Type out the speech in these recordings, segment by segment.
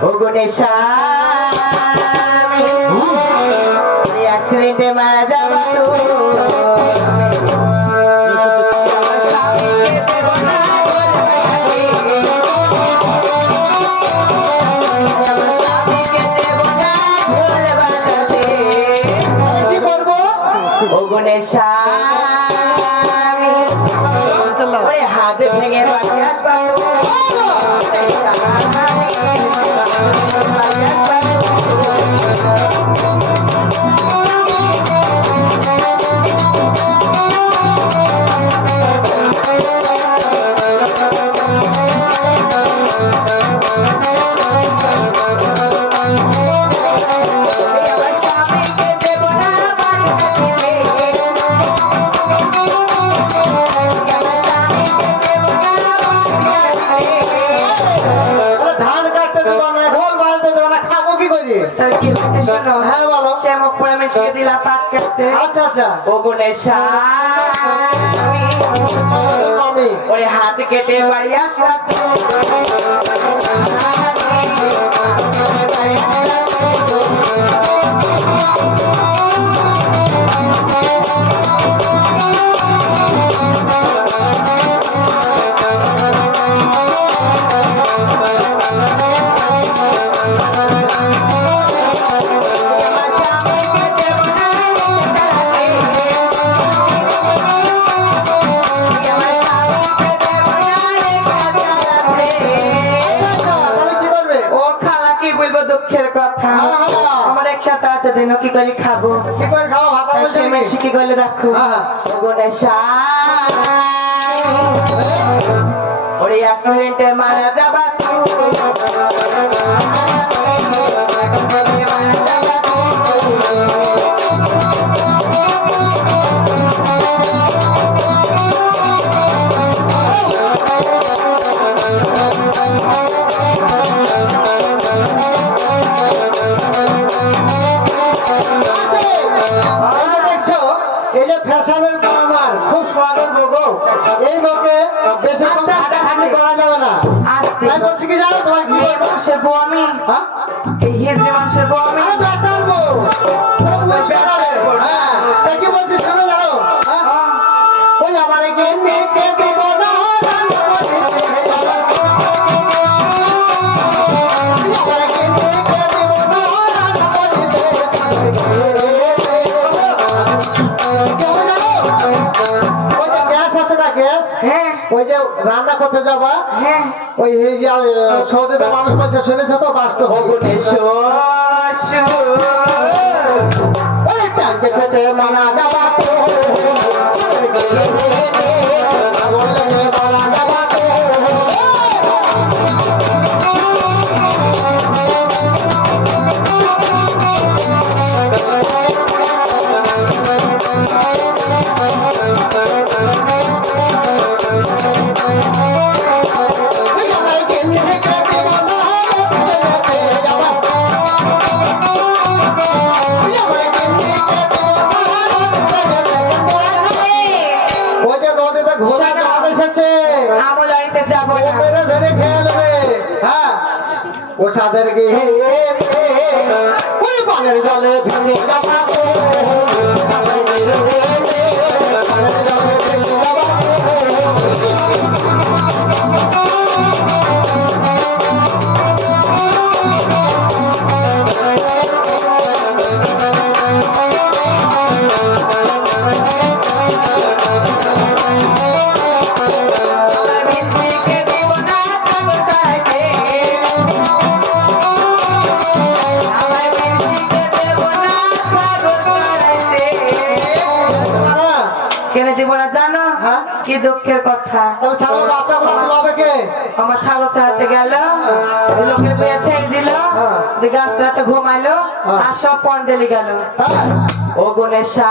ও গণেশা অ্যাক্সিডেন্টে মারা যাবা কি করবো ও গণেশা হাতে ভেঙে বাকি আসবা হ্যাঁ বলো শ্যামক পরে মিশিয়ে দিলা পাক কাটতে আচ্ছা আচ্ছা ও গণেশা ওই হাত কেটে বাড়ি আসলা আমার একসাথে আছে দিন কি করে খাবো কি করে খাবো ভাত মেশি কি করলে দেখো ওরে অ্যাক্সিডেন্টে মারা যাবা ওই যে রান্না করতে যাবা হ্যাঁ ওই সৌদিতে মানুষ বলছে শুনেছো তো বাস্ত মানা যাবা ও সাদের গিয়ে ওই পানের জলে ভেসে যাবা কি দুঃখের কথা আমার ছাগল চালাতে গেল লোকের পেয়ে ছেড়ে দিল গাছটা রাতে ঘুমাইলো আর সব পন্ডেলি গেল ও গণেশা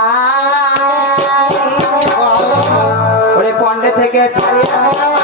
ওরে পন্ডে থেকে ছাড়িয়ে আসলাম